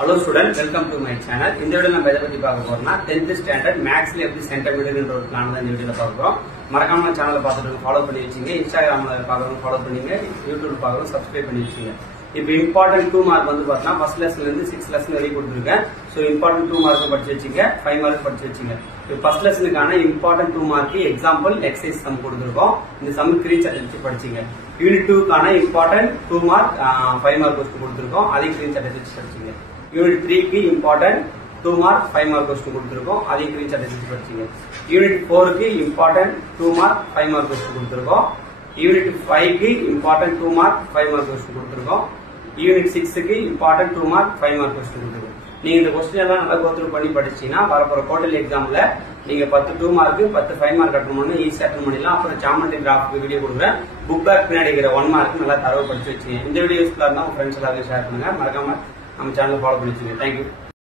Hello students, welcome to my channel. In this video நம்ம எதை பத்தி பார்க்க போறோம்னா 10th standard mathsல எப்படி சென்டிமீட்டர்ன்ற ஒரு பிளான் தான் இந்த வீடியோல பார்க்க போறோம். மறக்காம நம்ம சேனலை பார்த்துட்டு ஃபாலோ பண்ணி வச்சுங்க. இன்ஸ்டாகிராம்ல பார்க்கறவங்க ஃபாலோ பண்ணுங்க. யூடியூப்ல பார்க்கறவங்க சப்ஸ்கிரைப் பண்ணி வச்சுங்க. இப்போ இம்பார்ட்டன்ட் 2 மார்க் வந்து பார்த்தா ஃபர்ஸ்ட் லெசன்ல இருந்து 6 லெசன் வரைக்கும் கொடுத்திருக்கேன். சோ இம்பார்ட்டன்ட் 2 மார்க் படிச்சு வச்சுங்க, 5 மார்க் படிச்சு வச்சுங்க. இப்போ ஃபர்ஸ்ட் லெசனுக்கான important 2 mark example exercise sum கொடுத்திருக்கோம். இந்த சம் ஸ்கிரீன்ஷாட் எடுத்து படிச்சீங்க. யூனிட் 2 கான இம்பார்ட்டன்ட் 2 மார்க் 5 மார்க் क्वेश्चन கொடுத்திருக்கோம். அதை ஸ்கிரீன்ஷாட் எடுத்து படிச்சீங்க. யூனிட் 3 க்கு இம்பார்ட்டன்ட் 2 மார்க் 5 மார்க் क्वेश्चन கொடுத்திருக்கோம். அதை ஸ்கிரீன்ஷாட் எடுத்து படிச்சீங்க. யூனிட் 4 க்கு இம்பார்ட்டன்ட் 2 மார்க் 5 மார்க் क्वेश्चन கொடுத்திருக்கோம். யூனிட் 5 க்கு இம்பார்ட்டன்ட் 2 மார்க் 5 மார்க் क्वेश्चन கொடுத்திருக்கோம். யூனிட் 6 க்கு இம்பார்ட்டன்ட் 2 மார்க் 5 மார்க் क्वेश्चन கொடுத்திருக்கோம். நீங்க இந்த क्वेश्चन எல்லாம் நல்லா கோத்ரூ பண்ணி படிச்சீங்கன்னா வரப்போற குவார்டர்லி எக்ஸாம்ல நீங்க 10 2 மார்க் 10 5 மார்க் அட்டெண்ட் பண்ணனும், ஈஸியா அட்டெண்ட் பண்ணிடலாம். அப்புறம் ஜாமெட்ரி கிராஃப்க்கு வீடியோ கொடுக்குறேன். புக் பேக் பின்னாடி இருக்கிற 1 மார்க் நல்லா தரவு படிச்சு வச்சீங்க. இந்த வீடியோ யூஸ்ஃபுல்லா இருந்தா உங்க ஃப்ரெண்ட்ஸ் எல்லாருக்கும் ஷேர் பண்ணுங்க. மறக்காம நம்ம சேனலை ஃபாலோ பண்ணி வச்சுங்க. தேங்க்யூ.